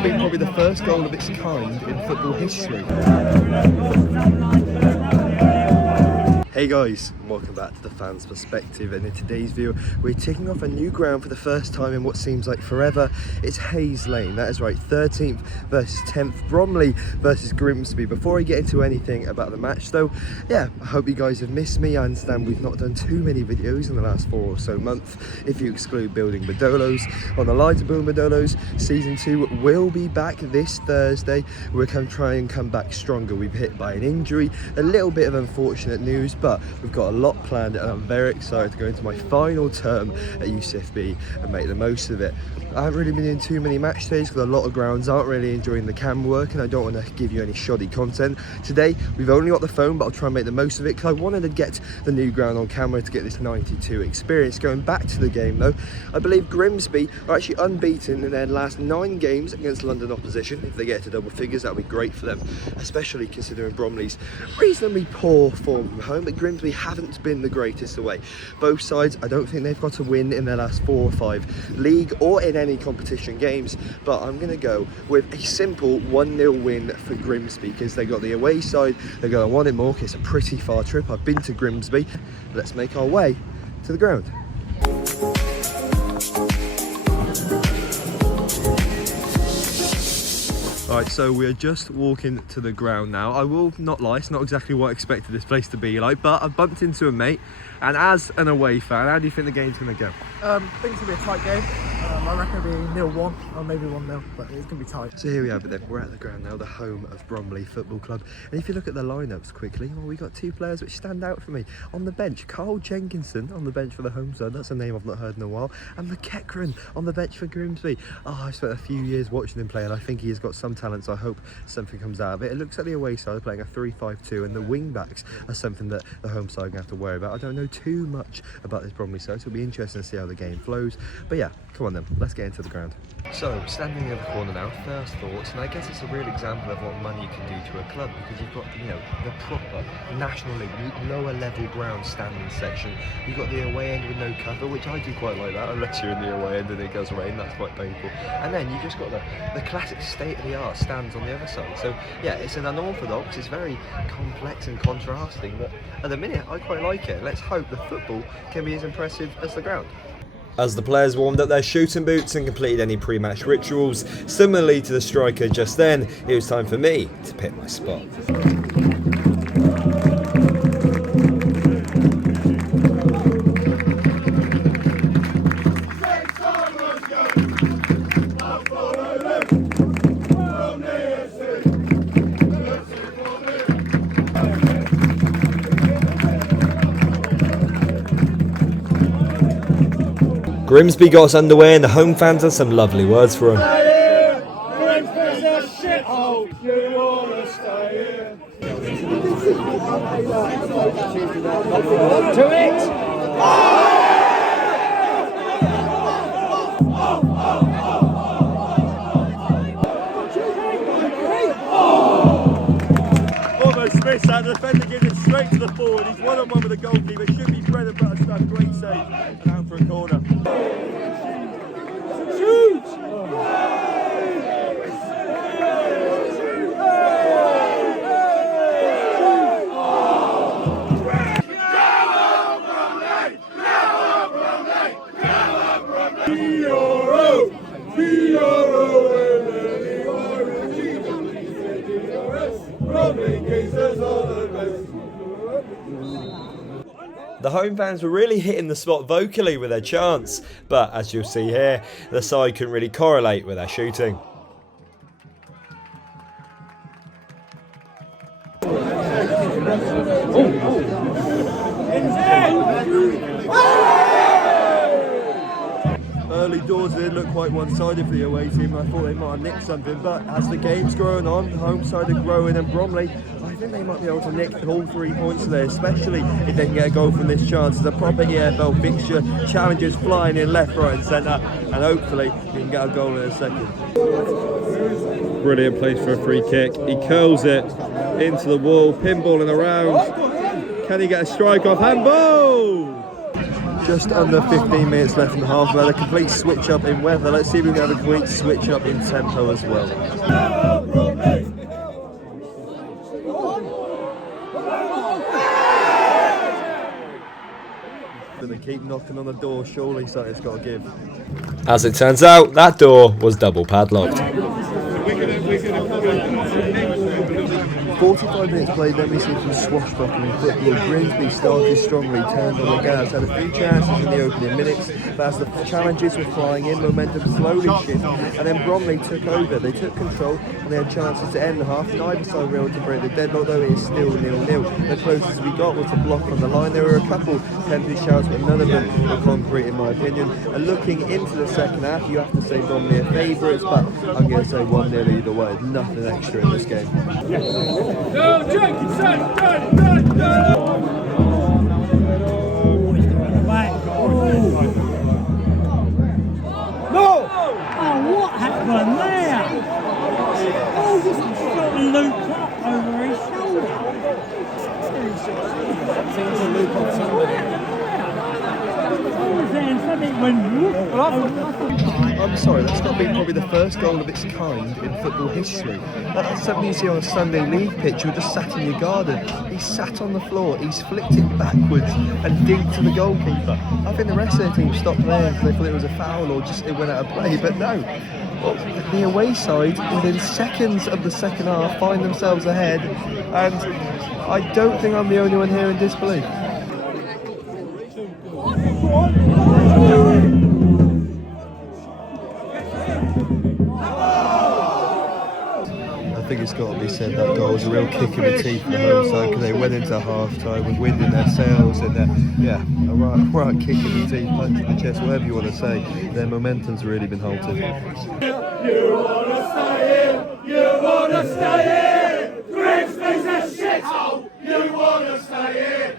have been probably the first goal of its kind in football history. Hey guys, and welcome back to the Fans Perspective, and in today's video we're ticking off a new ground for the first time in what seems like forever. It's Hayes Lane, that is right, 13th versus 10th, Bromley versus Grimsby. Before I get into anything about the match though, yeah, I hope you guys have missed me. I understand we've not done too many videos in the last 4 or so months, if you exclude Building Badolos. On the lines of Building Badolos, Season 2 will be back this Thursday. We're going to try and come back stronger. We've hit by an injury, a little bit of unfortunate news, but we've got a lot planned and I'm very excited to go into my final term at UCFB and make the most of it. I haven't really been in too many match days because a lot of grounds aren't really enjoying the camera work and I don't want to give you any shoddy content. Today we've only got the phone, but I'll try and make the most of it because I wanted to get the new ground on camera to get this 92 experience. Going back to the game though, I believe Grimsby are actually unbeaten in their last 9 games against London opposition. If they get to double figures, that'll be great for them, especially considering Bromley's reasonably poor form from home, but Grimsby haven't been the greatest away. Both sides, I don't think they've got a win in their last 4 or 5 league or in any competition games, but I'm going to go with a simple 1-0 win for Grimsby because they got the away side, they're going to want it more because it's a pretty far trip. I've been to Grimsby. Let's make our way to the ground. Alright, so we're just walking to the ground now. I will not lie, it's not exactly what I expected this place to be like, but I bumped into a mate, and as an away fan, how do you think the game's going to go? I think it's going to be a tight game. I reckon it'll be 0-1 or maybe 1-0, but it's going to be tight. So here we have it then, we're at the ground now, the home of Bromley Football Club. And if you look at the lineups quickly, well, we got 2 players which stand out for me. On the bench, Carl Jenkinson on the bench for the home side, that's a name I've not heard in a while, and McEachran on the bench for Grimsby. Oh, I've spent a few years watching him play and I think he has got some talent, so I hope something comes out of it. It looks like the away side are playing a 3-5-2 and the wing backs are something that the home side are going to have to worry about. I don't know too much about this Bromley side, so it'll be interesting to see how the game flows. But yeah, come on then, let's get into the ground. So, standing in the corner now, first thoughts, and I guess it's a real example of what money can do to a club, because you've got, you know, the proper National League, lower level ground standing section. You've got the away end with no cover, which I do quite like that, unless you're in the away end and it does rain, that's quite painful. And then you've just got the classic state-of-the-art stands on the other side. So yeah, it's an unorthodox, it's very complex and contrasting, but at the minute I quite like it. Let's hope the football can be as impressive as the ground. As the players warmed up their shooting boots and completed any pre-match rituals, similarly to the striker just then, it was time for me to pick my spot. Grimsby got us underway and the home fans had some lovely words for him. Grimsby's a shithole. You wanna stay here? To it. Almost missed that. The defender gives it straight to the forward. He's one-on-one with the goalkeeper. Should be bread and butter stuff. Great save. And out for a corner. Shoot! The home fans were really hitting the spot vocally with their chants, but as you'll see here, the side couldn't really correlate with their shooting. Early doors did look quite one-sided for the away team. I thought they might have nicked something, but as the game's growing on, the home side are growing, and Bromley, I think they might be able to nick all 3 points today, especially if they can get a goal from this chance. It's a proper EFL fixture, challenges flying in left, right and centre, and hopefully we can get a goal in a second. Brilliant place for a free kick. He curls it into the wall, pinballing around. Can he get a strike off? Handball! Just under 15 minutes left in the half. We've had a complete switch up in weather. Let's see if we can have a complete switch up in tempo as well. Gonna keep knocking on the door, surely something's got to give. As it turns out, that door was double padlocked. 45 minutes played, then we see some swashbuckling football. Grimsby started strongly, turned on the gas, had a few chances in the opening minutes, but as the challenges were flying in, momentum slowly shifted, and then Bromley took over. They took control, and they had chances to end the half. Neither side were able to break the deadlock, though it is still 0-0. The closest we got was a block on the line. There were a couple tempted shouts, but none of them were concrete in my opinion. And looking into the second half, you have to say Bromley are favourites, but I'm going to say 1-0 either way. Nothing extra in this game. Go, Jake, set, done. No! Oh, what happened there? Oh, just sort of looped up over his shoulder. Seems to loop on somebody. Something went whoop. I'm sorry, that's got to be probably the first goal of its kind in football history. That's something you see on a Sunday league pitch. You're just sat in your garden. He's sat on the floor, he's flicked it backwards and dinked to the goalkeeper. I think the rest of the team stopped there because they thought it was a foul or just it went out of play, but no. Well, the away side, within seconds of the second half, find themselves ahead, and I don't think I'm the only one here in disbelief. I think it's got to be said that goal was a real kick in the teeth for the home side because they went into half time with wind in their sails and a right kick in the teeth, punch in the chest, whatever you want to say. Their momentum's really been halted. You wanna stay here? You wanna stay here? Grimsby's a shithole! You wanna stay here?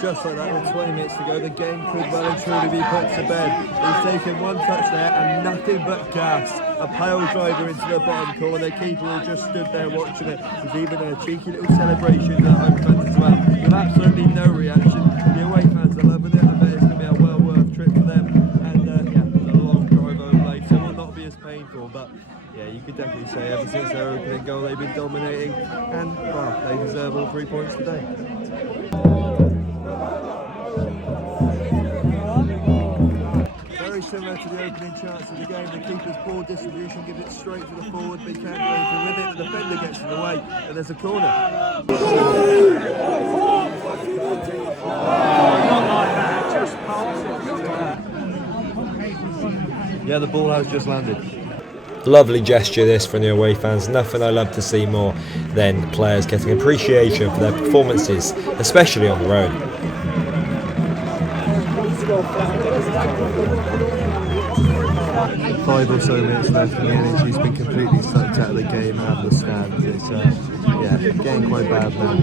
Just like that, with 20 minutes to go, the game could well and truly be put to bed. He's taken one touch there and nothing but gas. A pile driver into the bottom corner. The keeper who just stood there watching it. There's even a cheeky little celebration to the home fans as well, with absolutely no reaction. The away fans are loving it. I bet it's going to be a well worth trip for them. And a long drive home late, so it will not be as painful, but yeah, you could definitely say ever since their opening goal they've been dominating, and well, they deserve all 3 points today. Very similar to the opening chance of the game. The keeper's ball distribution gives it straight to the forward, but he can't go anything with it. The defender gets in the way, and there's a corner. Yeah, the ball has just landed. Lovely gesture this from the away fans. Nothing I love to see more than players getting appreciation for their performances, especially on the road. 5 or so minutes left and the energy's been completely sucked out of the game and the stands. It's getting quite bad now.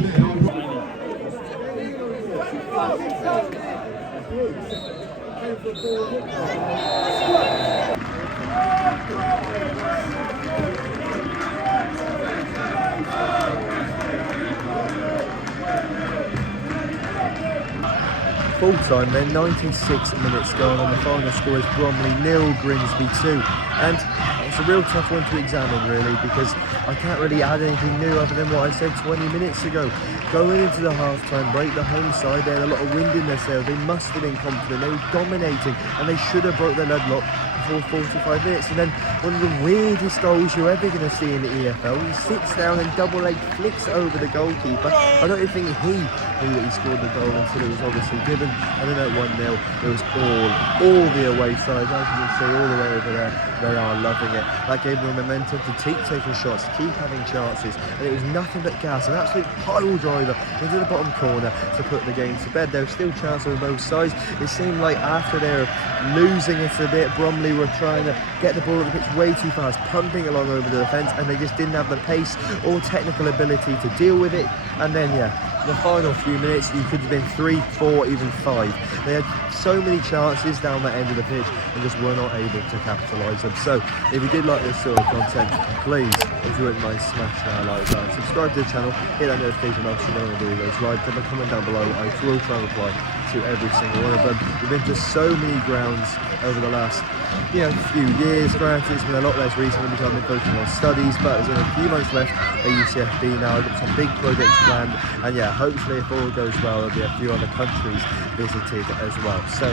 Full time then, 96 minutes going on. The final score is Bromley 0, Grimsby 2, and it's a real tough one to examine really, because I can't really add anything new other than what I said 20 minutes ago. Going into the half-time break, the home side, they had a lot of wind in their sails. They must have been confident, they were dominating, and they should have broke their deadlock before 45 minutes. And then one of the weirdest goals you're ever going to see in the EFL, he sits down and double leg flicks over the goalkeeper. I don't even think he knew that he scored the goal until it was obviously given. And then at 1-0, it was all the away side. As you can see all the way over there, they are loving it. That gave them momentum to keep taking shots, to keep having chances, and it was nothing but gas, an absolute pile driver into the bottom corner to put the game to bed. There was still chances on both sides. It seemed like after they were losing it a bit, Bromley were were trying to get the ball on the pitch way too fast, pumping along over the defence, and they just didn't have the pace or technical ability to deal with it. And then, the final few minutes, you could have been 3, 4, even 5. They had so many chances down that end of the pitch and just were not able to capitalise them. So, if you did like this sort of content, please, if you wouldn't mind, smash that like button, subscribe to the channel, hit that notification bell so you know when the video goes live, drop a comment down below. I will try and reply to every single one of them. We've been to so many grounds over the last few years. Granted, it's been a lot less recently because I've been focusing on studies, but there's only a few months left at UCFB now. I've got some big projects planned, and hopefully if all goes well, there'll be a few other countries visited as well. So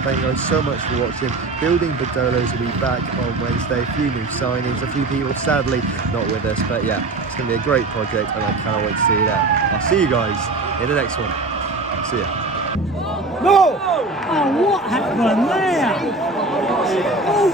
thank you guys so much for watching. Building Bedolos will be back on Wednesday. A few new signings, a few people sadly not with us, but it's going to be a great project, and I cannot wait to see you there. I'll see you guys in the next one. See ya. Oh, what happened there? Oh,